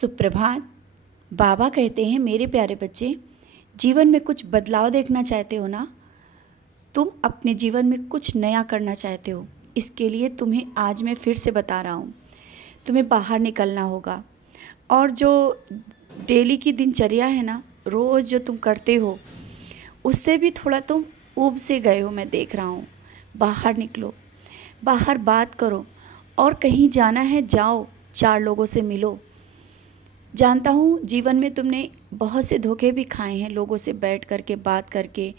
सुप्रभात। बाबा कहते हैं, मेरे प्यारे बच्चे, जीवन में कुछ बदलाव देखना चाहते हो ना? तुम अपने जीवन में कुछ नया करना चाहते हो। इसके लिए तुम्हें आज मैं फिर से बता रहा हूँ, तुम्हें बाहर निकलना होगा। और जो डेली की दिनचर्या है ना, रोज़ जो तुम करते हो, उससे भी थोड़ा तुम ऊब से गए हो, मैं देख रहा हूँ। बाहर निकलो, बाहर बात करो, और कहीं जाना है जाओ, 4 लोगों से मिलो। जानता हूँ जीवन में तुमने बहुत से धोखे भी खाए हैं, लोगों से बैठ कर के बात करके,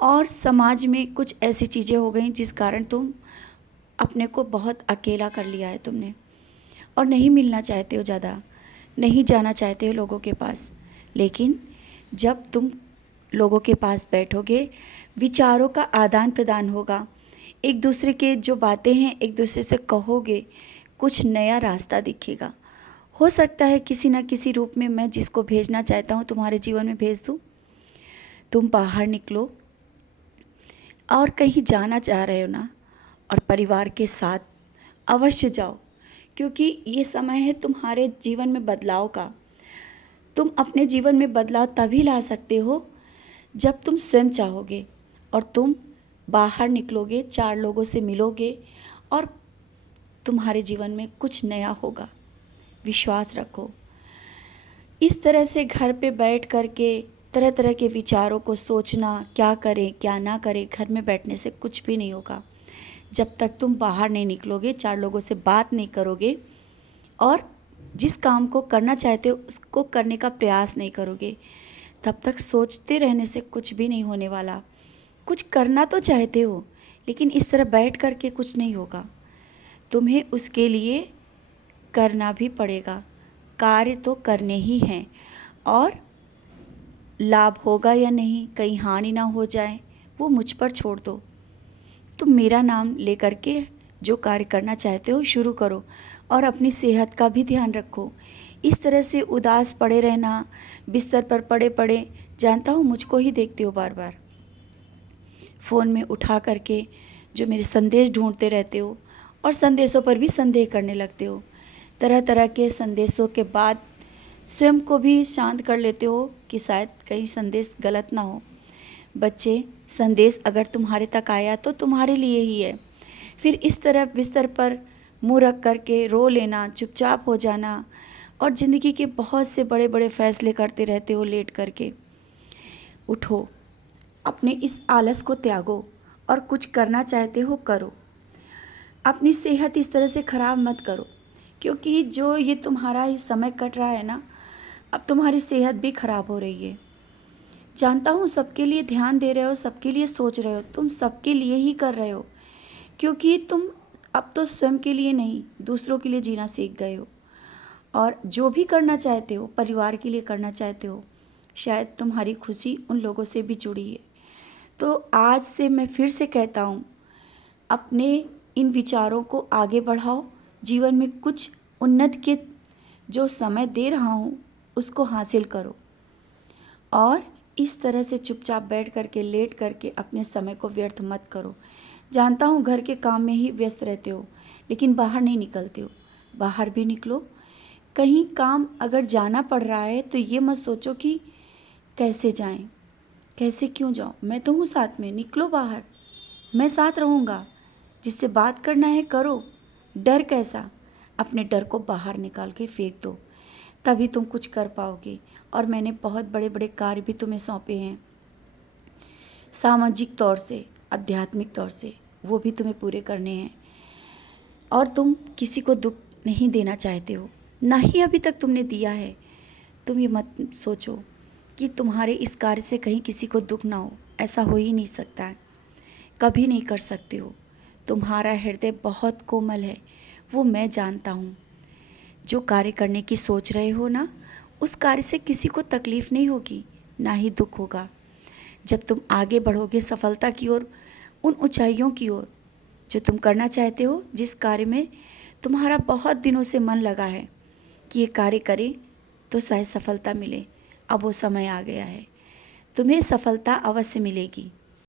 और समाज में कुछ ऐसी चीज़ें हो गई जिस कारण तुम अपने को बहुत अकेला कर लिया है तुमने, और नहीं मिलना चाहते हो ज़्यादा, नहीं जाना चाहते हो लोगों के पास। लेकिन जब तुम लोगों के पास बैठोगे, विचारों का आदान प्रदान होगा, एक दूसरे के जो बातें हैं एक दूसरे से कहोगे, कुछ नया रास्ता दिखेगा। हो सकता है किसी न किसी रूप में मैं जिसको भेजना चाहता हूँ तुम्हारे जीवन में भेज दूँ। तुम बाहर निकलो, और कहीं जाना चाह रहे हो ना, और परिवार के साथ अवश्य जाओ, क्योंकि ये समय है तुम्हारे जीवन में बदलाव का। तुम अपने जीवन में बदलाव तभी ला सकते हो जब तुम स्वयं चाहोगे, और तुम बाहर निकलोगे, 4 लोगों से मिलोगे, और तुम्हारे जीवन में कुछ नया होगा। विश्वास रखो। इस तरह से घर पे बैठ कर के तरह तरह के विचारों को सोचना, क्या करें क्या ना करें, घर में बैठने से कुछ भी नहीं होगा। जब तक तुम बाहर नहीं निकलोगे, 4 लोगों से बात नहीं करोगे, और जिस काम को करना चाहते हो उसको करने का प्रयास नहीं करोगे, तब तक सोचते रहने से कुछ भी नहीं होने वाला। कुछ करना तो चाहते हो, लेकिन इस तरह बैठ कर के कुछ नहीं होगा। तुम्हें उसके लिए करना भी पड़ेगा। कार्य तो करने ही हैं, और लाभ होगा या नहीं, कहीं हानि ना हो जाए, वो मुझ पर छोड़ दो। तुम मेरा नाम लेकर के जो कार्य करना चाहते हो शुरू करो, और अपनी सेहत का भी ध्यान रखो। इस तरह से उदास पड़े रहना, बिस्तर पर पड़े पड़े, जानता हूँ मुझको ही देखते हो बार बार फ़ोन में उठा करके जो मेरे संदेश ढूंढते रहते हो, और संदेशों पर भी संदेह करने लगते हो। तरह तरह के संदेशों के बाद स्वयं को भी शांत कर लेते हो कि शायद कहीं संदेश गलत ना हो। बच्चे, संदेश अगर तुम्हारे तक आया तो तुम्हारे लिए ही है। फिर इस तरह बिस्तर पर मुँह रख करके रो लेना, चुपचाप हो जाना, और ज़िंदगी के बहुत से बड़े बड़े फैसले करते रहते हो लेट करके। उठो, अपने इस आलस को त्यागो, और कुछ करना चाहते हो करो। अपनी सेहत इस तरह से ख़राब मत करो, क्योंकि जो ये तुम्हारा ये समय कट रहा है ना, अब तुम्हारी सेहत भी ख़राब हो रही है। जानता हूँ सबके लिए ध्यान दे रहे हो, सबके लिए सोच रहे हो, तुम सबके लिए ही कर रहे हो, क्योंकि तुम अब तो स्वयं के लिए नहीं, दूसरों के लिए जीना सीख गए हो। और जो भी करना चाहते हो परिवार के लिए करना चाहते हो, शायद तुम्हारी खुशी उन लोगों से भी जुड़ी है। तो आज से मैं फिर से कहता हूँ, अपने इन विचारों को आगे बढ़ाओ। जीवन में कुछ उन्नत के जो समय दे रहा हूँ उसको हासिल करो, और इस तरह से चुपचाप बैठ करके लेट करके अपने समय को व्यर्थ मत करो। जानता हूँ घर के काम में ही व्यस्त रहते हो, लेकिन बाहर नहीं निकलते हो। बाहर भी निकलो। कहीं काम अगर जाना पड़ रहा है तो ये मत सोचो कि कैसे जाएं, कैसे क्यों जाओ, मैं तो हूँ साथ में, निकलो बाहर, मैं साथ रहूँगा। जिससे बात करना है करो। डर कैसा? अपने डर को बाहर निकाल के फेंक दो, तभी तुम कुछ कर पाओगे। और मैंने बहुत बड़े बड़े कार्य भी तुम्हें सौंपे हैं, सामाजिक तौर से, आध्यात्मिक तौर से, वो भी तुम्हें पूरे करने हैं। और तुम किसी को दुख नहीं देना चाहते हो, ना ही अभी तक तुमने दिया है। तुम ये मत सोचो कि तुम्हारे इस कार्य से कहीं किसी को दुख ना हो, ऐसा हो ही नहीं सकता है, कभी नहीं कर सकते हो। तुम्हारा हृदय बहुत कोमल है, वो मैं जानता हूँ। जो कार्य करने की सोच रहे हो ना, उस कार्य से किसी को तकलीफ़ नहीं होगी, ना ही दुख होगा। जब तुम आगे बढ़ोगे सफलता की ओर, उन ऊंचाइयों की ओर जो तुम करना चाहते हो, जिस कार्य में तुम्हारा बहुत दिनों से मन लगा है कि ये कार्य करें तो शायद सफलता मिले, अब वो समय आ गया है। तुम्हें सफलता अवश्य मिलेगी।